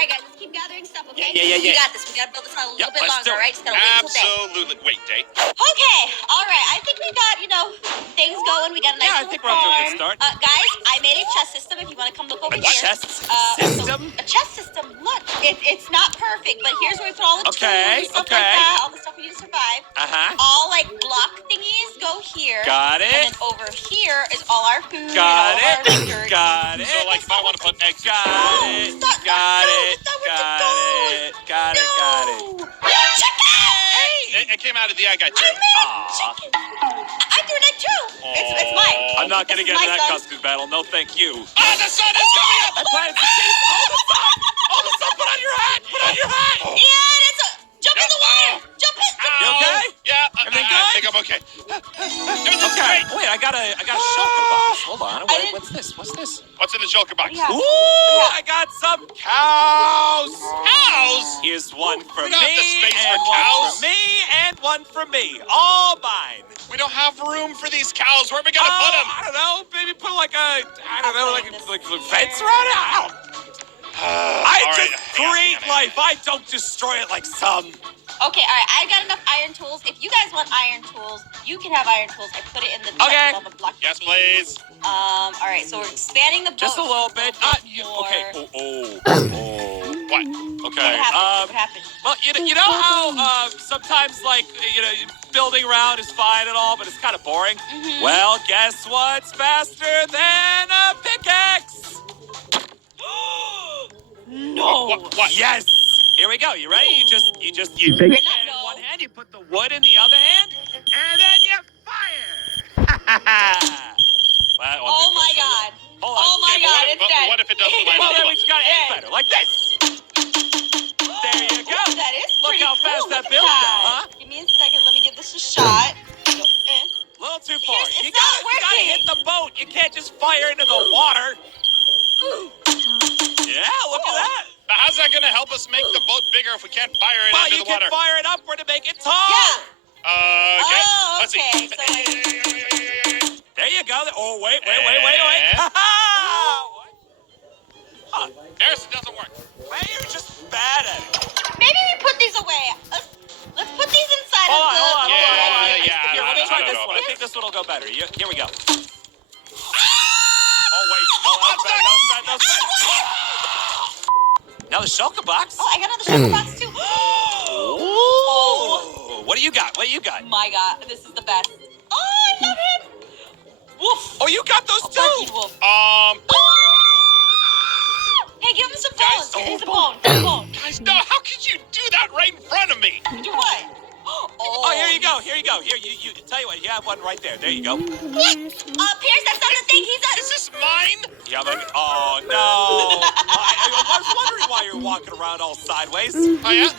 right, guys, let's keep gathering stuff, okay? Yeah. We got this. We gotta build this out a little bit longer, all right? Just gotta wait until day. Absolutely. Wait, day. Okay, all right. I think we got, things going. We got a nice I little think we're off to a good farm. start. Guys, I made a chess system if you want to come look over A here. chess So, system? a chess system. Look, it's not perfect, but here's where we put all the tools and stuff like that, all the stuff we need to survive. All, block thingies go here. Got it. And then over here is all our food Got and all of our liquor. Got it. So, if I want to put eggs. Got it. Chicken! It came out of the egg I threw. I made chicken. I threw an egg too. It's mine. I'm not going to get into that son. custard battle. No, thank you. Ah, the sun is coming up! I planted some seeds. Oh, the sun! Put on your hat! Put on your hat! And it's jump in the water. Jump in. You okay? Yeah. Everything I good? think I'm okay. Everything's Okay. great. Wait, I got a shulker box. Hold on. Wait, what's this? What's this? What's in the shulker box? Yeah. Ooh, I got some cows. Cows? Here's one for We me, don't have the space for and one cows. for me, and one for me. All mine. We don't have room for these cows. Where are we gonna put them? I don't know. Maybe put like a fence around it. I don't. I just create life. I don't destroy it like some. Okay, all right. I got enough iron tools. If you guys want iron tools, you can have iron tools. I put it in the chest on the block. Yes, please. All right. So we're expanding the boat. Just a little bit. Okay. What? Okay. What happened? Well, you know how sometimes building around is fine and all, but it's kind of boring. Well, guess what's faster than a pickaxe? No. What? Yes. Here we go. You ready? You take the can in one hand, you put the wood in the other hand, and then you fire. Oh my God. Hold on. Oh my God, it's dead. What if it doesn't land? Well, then we just gotta aim better, like this. There you go. Ooh, that is Look pretty how fast cool. that Look at built that. huh? Give me a second. Let me give this a shot. A little too far. It's You not gotta hit the boat. You can't just fire into the water. Yeah, look at that. Now, how's that gonna help us make the boat bigger if we can't fire it Well, into you the water? can fire it upward to make it tall. Yeah. Okay. Oh, Let's see. okay. So There you go. Oh, wait. And- Huh. There's it doesn't work. Man, you're just bad at it. maybe we put these away. Let's put these inside Hold of the. on. Yeah, Here, let me I try don't this know one. I about think this one will go better. Here we go. Oh wait. That was bad. Now the shulker box. Oh, I got another sugar box too. Ooh. What do you got? My God, this is the best. Oh, I love him. Woof. Oh, you got those Barky too. wolf. Hey, give him some bones. Guys, Here's a bone. Here's a bone. Guys, no, how could you do that right in front of me? Do what? Oh, here you go. Here, you tell you what, you have one right there. There you go. What? Pierce, that's not the thing. Is this mine? Yeah, oh no. I was wondering why you're walking around all sideways. Oh yeah?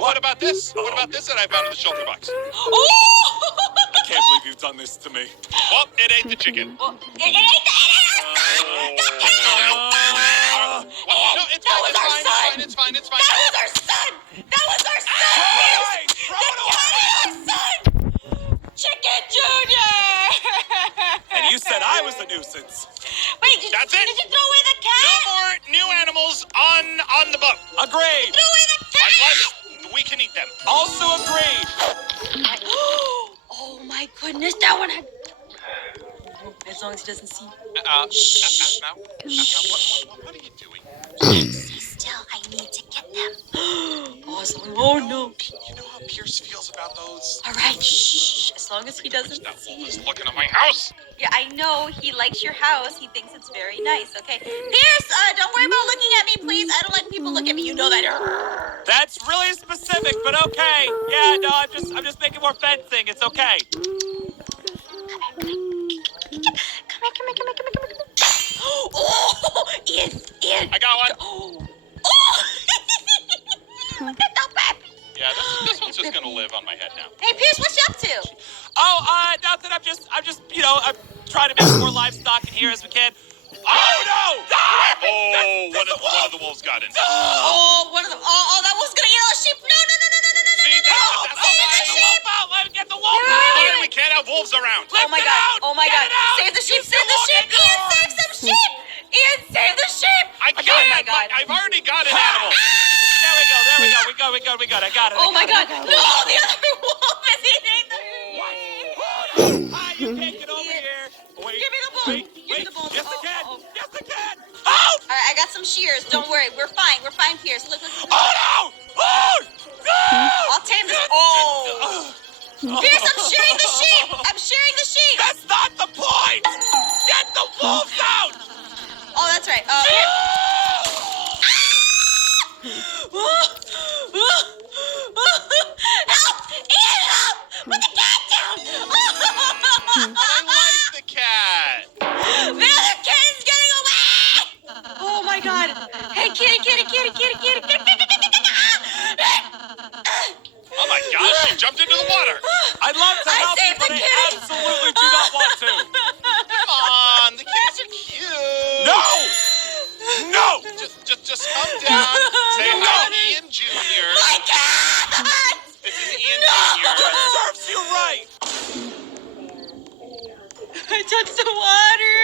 What about this? What about this that I found in the shulker box? Oh! I can't believe you've done this to me. Well, it ate the chicken. Well, it ain't No, it's fine. It's fine. That was our son! That was our son! Hey, throw it away! Our son! Chicken Junior! And you said I was a nuisance. Wait, did you throw away the cat? No more new animals on the boat. Agreed. Throw away the cat! Unless we can eat them. Also agreed. Oh my goodness, that one had... As long as he doesn't see. Shh. What are you doing? Stay still, I need to get them. Awesome. Oh no. You know how Pierce feels about those? All right, shh. As long as he doesn't That see. wolf is looking at my house. Yeah, I know. He likes your house. He thinks it's very nice, okay? Pierce, don't worry about looking at me, please. I don't like people look at me. You know that. That's really specific, but okay. Yeah, no, I'm just making more fencing. It's okay. Come here. Oh, Ian. I got one. Oh. Look at that baby. Yeah, this one's just gonna live on my head now. Hey, Pierce, what you up to? Oh, nothing. I'm just, I'm trying to make more livestock in here as we can. Oh no! Oh, one of the wolves got in. Oh, one of them. Oh, that wolf's gonna eat all the sheep. No. See, that's Save the sheep out! Let me get the wolf! why we can't have wolves around. Oh my God. Save the sheep. Ian, save some sheep. Ian, save the sheep. I can't. Oh my God. I've already got an animal good. We got it. I got it. Oh I my got god. it. No, the other wolf is eating the sheep. Ah, you can't get over here. Wait, Give me the bowl. wait, Give me wait. the bowl. Yes, I Oh, can. oh. Yes, I can. Oh! All right, I got some shears. Don't worry. We're fine. We're fine, Pierce. Look, look, look. Oh, no! Oh, no! I'll tame this. Oh. Pierce, I'm shearing the sheep. I'm shearing the sheep. That's not the point! Get the wolves out! Oh, that's right. Help! Ian, help! Put the cat down! I like the cat. The other kid is getting away! Oh my god. Hey, kitty, kitty, kitty, kitty, kitty, kitty, kitty, kitty, kitty. Oh my gosh, she jumped into the water. I'd love to I help you, saved but the I kitty. absolutely do not want to. Come on, the kids are cute. No! No! Just come down. Say hi to Ian Jr. My cat! This is Ian That Jr. serves you right! I touched the water.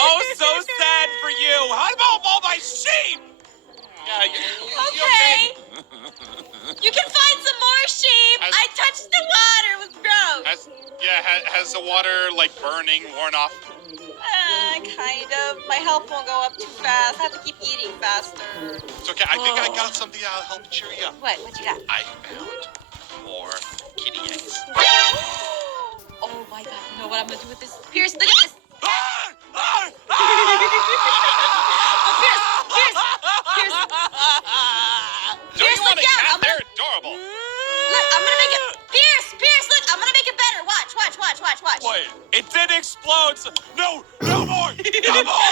Oh, so sad for you. How about all my sheep? Yeah, you Okay. You can find some more sheep. I touched the water. It was gross. Has the water like burning worn off? Kind of. My health won't go up too fast. I have to keep eating faster. It's okay. I think I got something that'll help cheer you up. What? What you got? I found more kitty eggs. Oh my god. You know what I'm gonna do with this? Pierce, look at this. Don't you want a look down. cat? They're adorable. Look, I'm gonna make it. Pierce, look, I'm gonna make it better. Watch. Wait, it did explode. So... No more! No more! Why?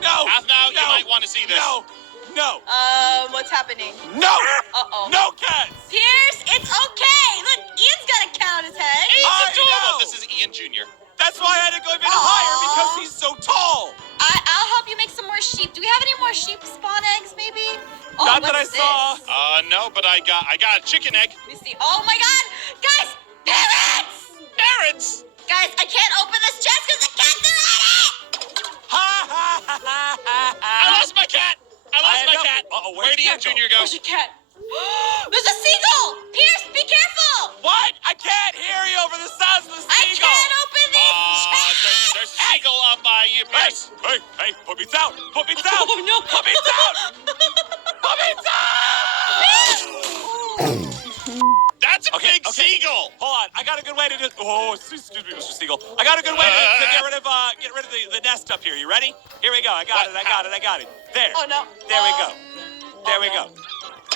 No! Half now, you might want to see this. No! What's happening? No! Uh-oh. No cats! Pierce, it's okay. Look, Ian's got a cat on his head. It's adorable. know. This is Ian Jr. That's why I had to go a bit higher because he's so tall. I'll help you make some more sheep. Do we have any more sheep spawn eggs, maybe? Oh, Not that I what's saw. this? No, but I got a chicken egg. Let me see. Oh my god! Guys! Parrots! Parrots! Guys, I can't open this chest because the cat's in it! I lost my cat. I lost my cat. Where'd Ian Jr. go? Where's your cat? There's a seagull! Pierce, be careful! What? I can't hear you over the sounds of the I seagull. can't open this chest! There's a seagull up by you, Pierce. Hey, put me down. Put me down. Oh no! Put me down. Put me down. That's a big seagull. Hold on. I got a good way to do. Oh, excuse me, Mr. Seagull. I got a good way to get rid of the nest up here. You ready? Here we go. I got it. There. Oh no. There we go. There we go.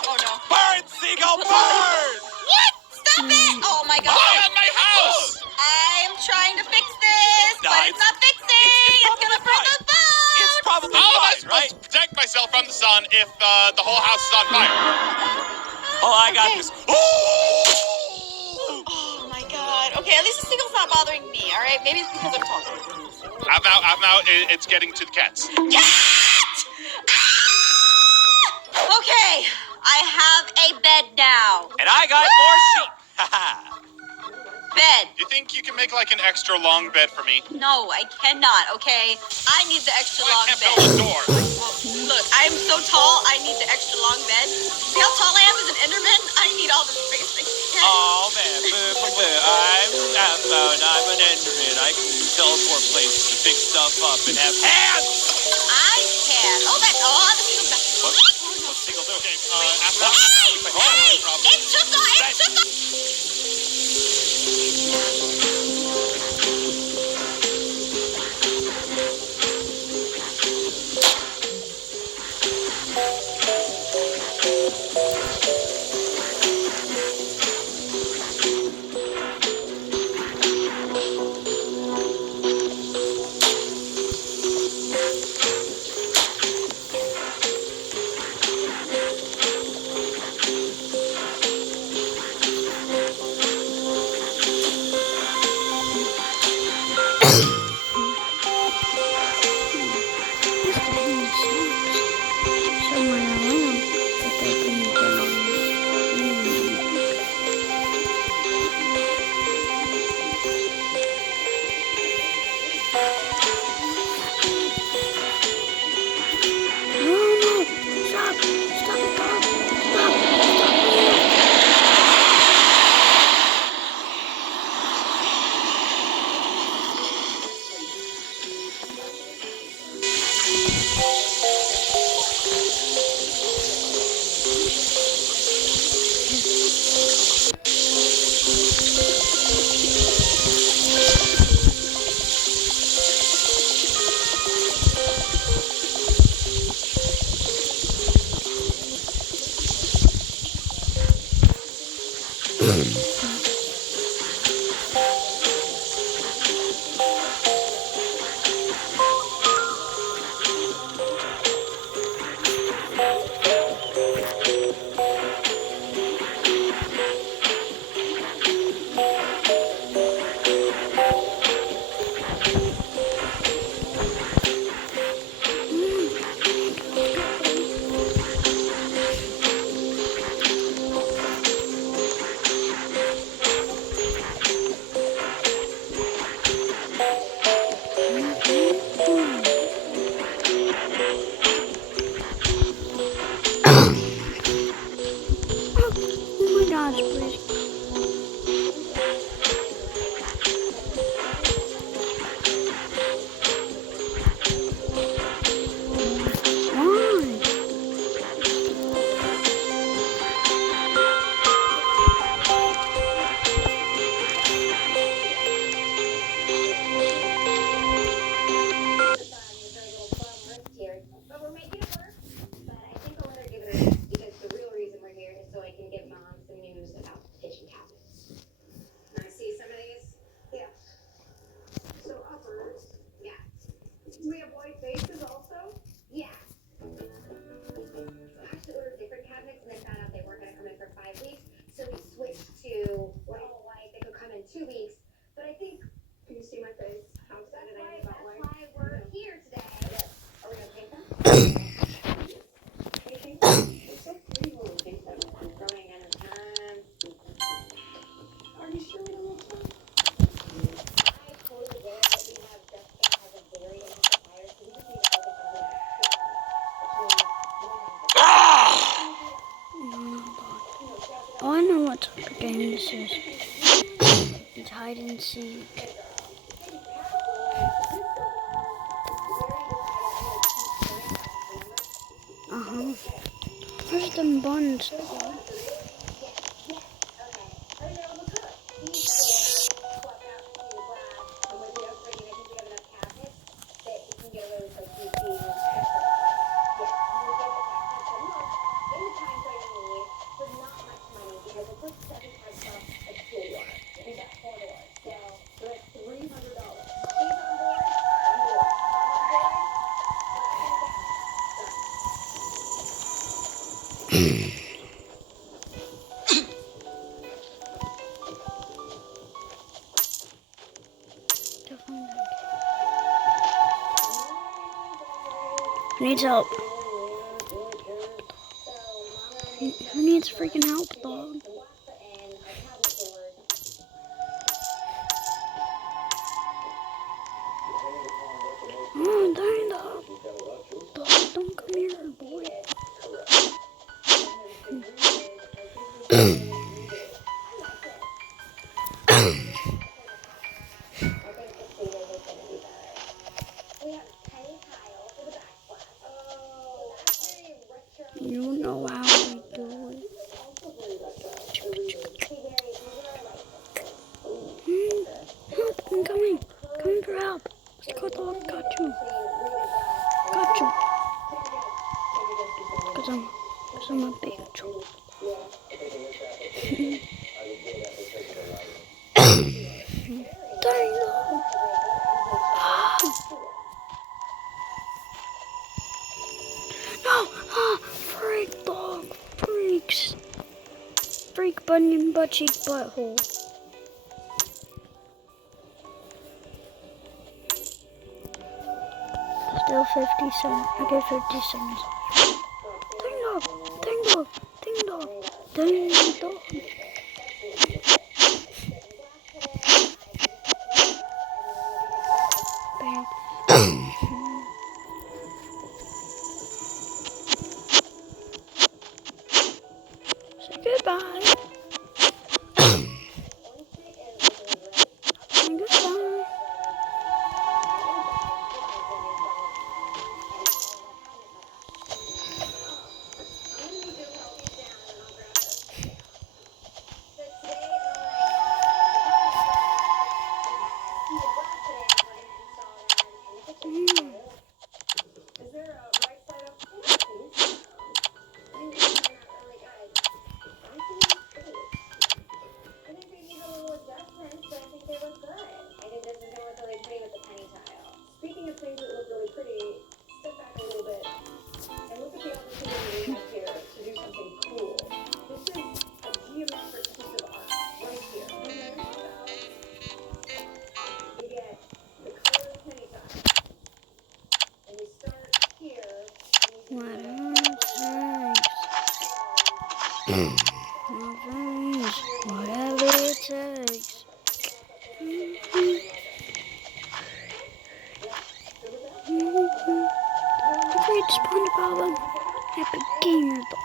Oh no. Burn, seagull, burn! What? Stop it! Oh my god. Fly on my house. I'm trying to fix this, No, but it's not fixing. It's gonna burn the boat. It's probably How am I fine, supposed right? to protect myself from the sun if the whole house is on fire? Oh, I got Okay. this. Oh! Oh my god. Okay, at least the seagull's not bothering me, alright? Maybe it's because I'm talking. I'm out. It's getting to the cats. Cat! Ah! Okay, I have a bed now. And I got more sheep. Haha. Bed. You think you can make like an extra long bed for me? No, I cannot, okay? I need the extra I long can't bed. build a door. Well, look, I'm so tall, I need the extra long bed. See how tall I am as an Enderman? I need all the space I can. Oh man, I'm an enderman. I can teleport places to pick stuff up and have hands. I can. Oh, the seagull's back. What? What's seagull do? Okay, Hey! It took off! Oh my gosh, please. Why? But we're making it work. But I think I'll let her give it a rest because the real reason we're here is so I can give Mom some news about the kitchen cabinets. Can I see some of these? Yeah. So uppers. Yeah. We have white bases also? Yeah. I actually ordered different cabinets and they found out they weren't going to come in for 5 weeks. So we switched to all white. They could come in 2 weeks. But I think, can you see my face? How excited I am about white? That's why we're here today. Are we going to paint them? It's so pretty when we paint them. I'm throwing in time. Are you sure we don't have time? I totally get it, but we have Jessica has a very interesting fire, so we just need to focus on the Oh, I know what type of game this is. It's hide and seek. Where's them buns? Who needs help? Who needs freaking help, dog? Oh, dang, dog. Dog, don't come here, boy. You know how we do it. Help, I'm coming. Coming for help. Let's go, dog. Got you. Got you. Cause I'm a big troll. Dang, dog. No! Ah, freak, dog. Freaks. Freak, bunion, butt cheek, butthole. Still 50 cents. I get 50 cents. Dang dog. Dang dog. Dang dog. Dang dog. Bam. Say goodbye. Say goodbye. Whatever it takes. Great SpongeBob, epic gamer dog.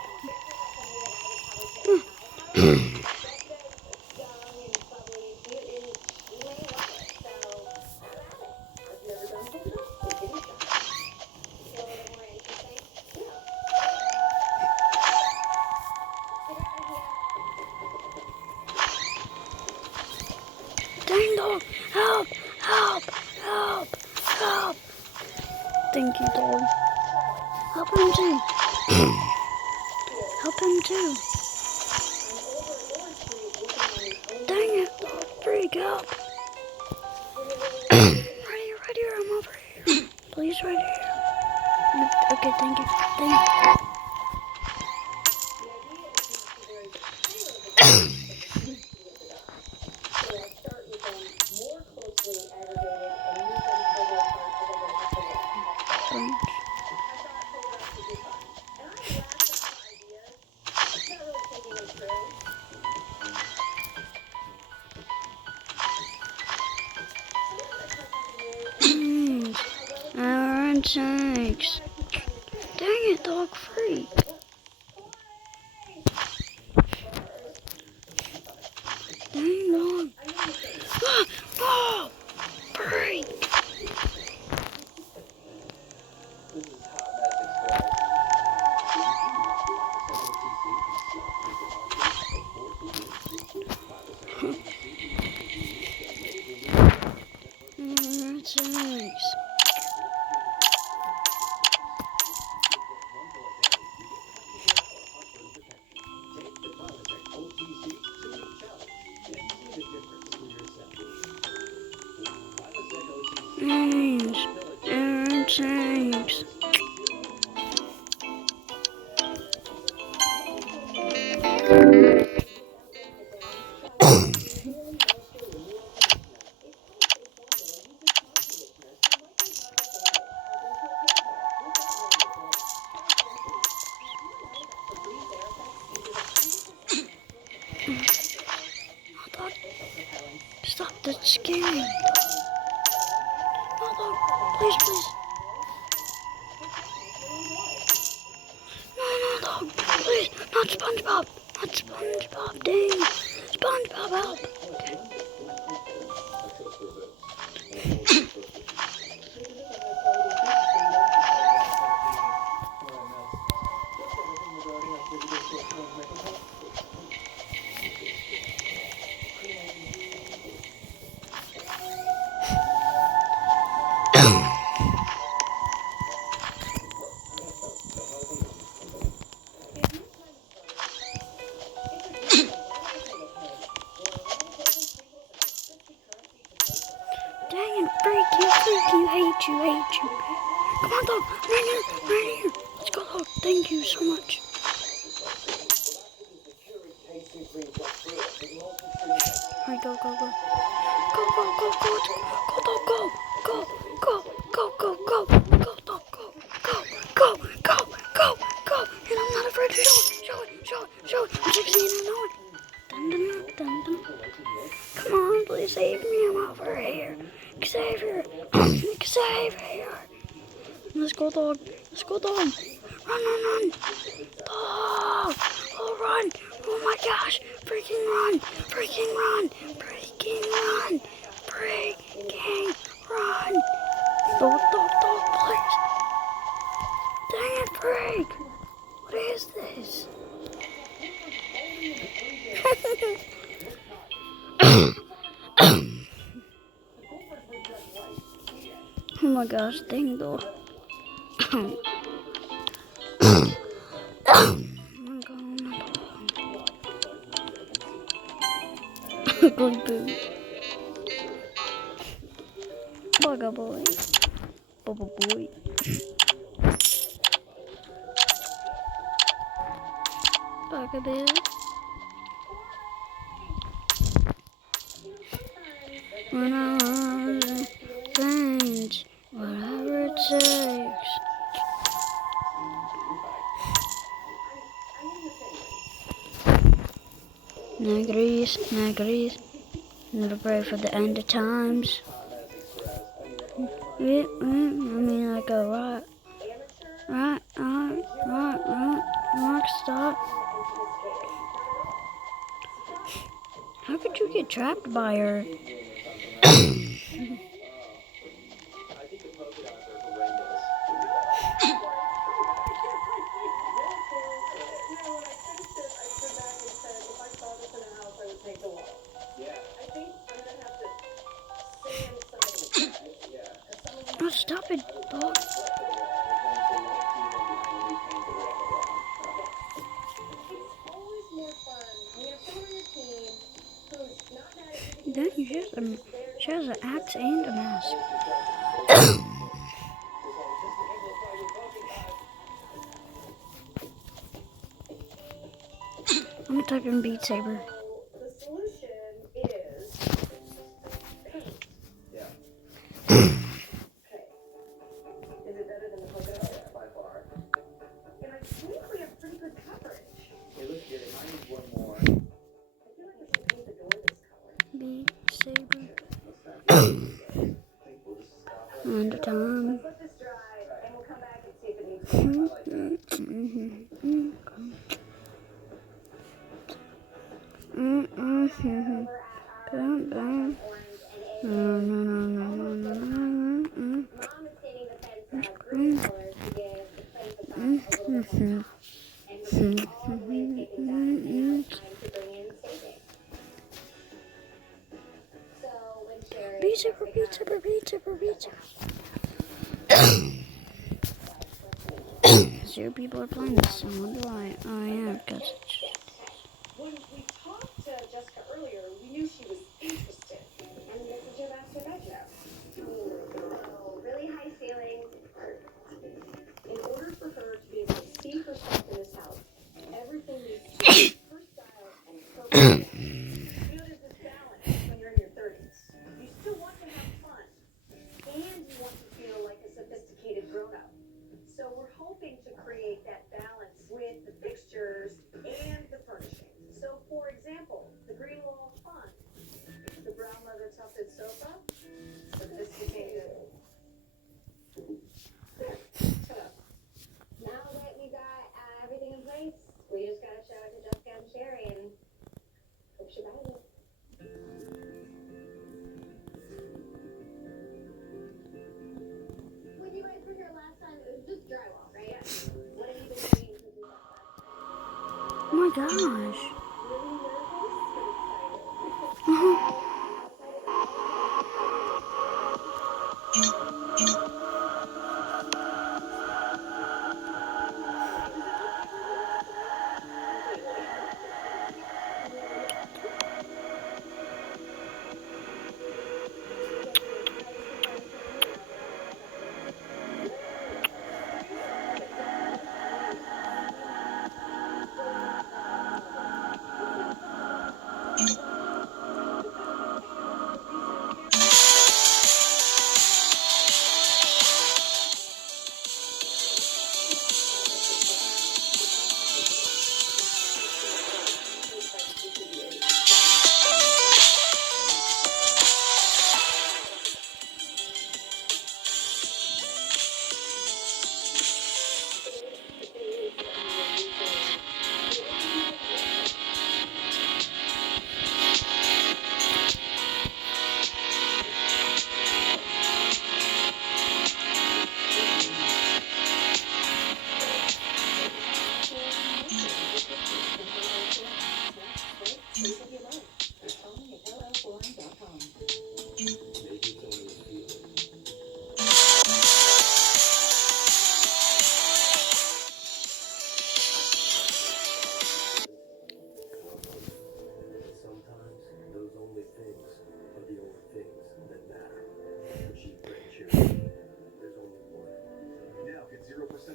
Dang dog, help, help, help, help. Thank you, dog. Help him too. Help him too. Dang it, dog, freak out. Right here, I'm over here. Please, right here. Okay, thank you, thank you. Iron tanks. Dang it, dog, freak. Dang dog. Oh, freak. Iron tanks. Iron tanks. Stop, that's scary. No, dog, please, please. No, dog, please. Not SpongeBob. Not SpongeBob, dang. SpongeBob, help. Dang it, freak you, hate you. Come on, dog, right here. Let's go, dog. Thank you so much. Alright, go. Go, dog, go. And I'm not afraid to show it. I'm 16 and know it. Dun. Come on, please save me. I'm over here. Xavier. Let's go, dog. Run. Dog. Oh, run. Oh my gosh. Freaking run. Dog, please. Dang it, freak. What is this? Oh my gosh, dang dog. Ugly boo. Bugger boy. Bubble boy. Bugaboo. When I was friends, whatever it takes. Nagris. Never pray for the end of times. I mean, like a rock star. How could you get trapped by her? Oh, stop it, dog. Then she has an axe and a mask. I'm gonna type in Beat Saber. The solution is paint. Okay. Is it better than the polka dot? Yeah, by far. And I think we have pretty good coverage. It looks good. It might need one more. I feel like we should paint the door this color. Beat Saber. And a time. Let's let this dry, and we'll come back and see if it needs more. Pizza. 0 people are playing this, and wonder why I am, because When we talked to Jessica earlier, we knew she was interested. And this is your master bedroom. So, really high ceilings. In order for her to be able to see herself in this house, everything needs to be her style and her way. You know, there's this balance when you're in your 30s. You still want to have fun, and you want to feel like a sophisticated grown-up. So we're hoping to create that balance with the fixtures and the furnishings. So, for example, the green wall fun, the brown leather tufted sofa, sophisticated. Now that we got everything in place, we just gotta show it to Jessica and Sherry and hope she buys it. When you guys were here last time, it was just drywall, right? Yeah. What have you been doing since we left last time? oh my gosh.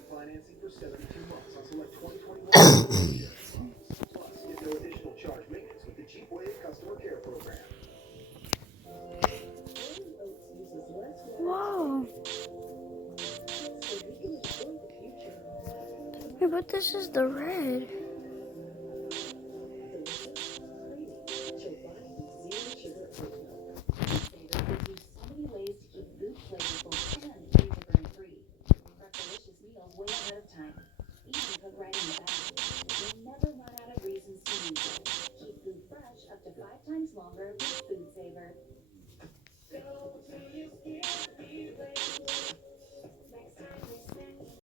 Financing for 72 months on select 2021 plus get no additional charge maintenance with the Jeep Wave customer care program. Whoa. Hey, but this is the red. times longer with Food Saver.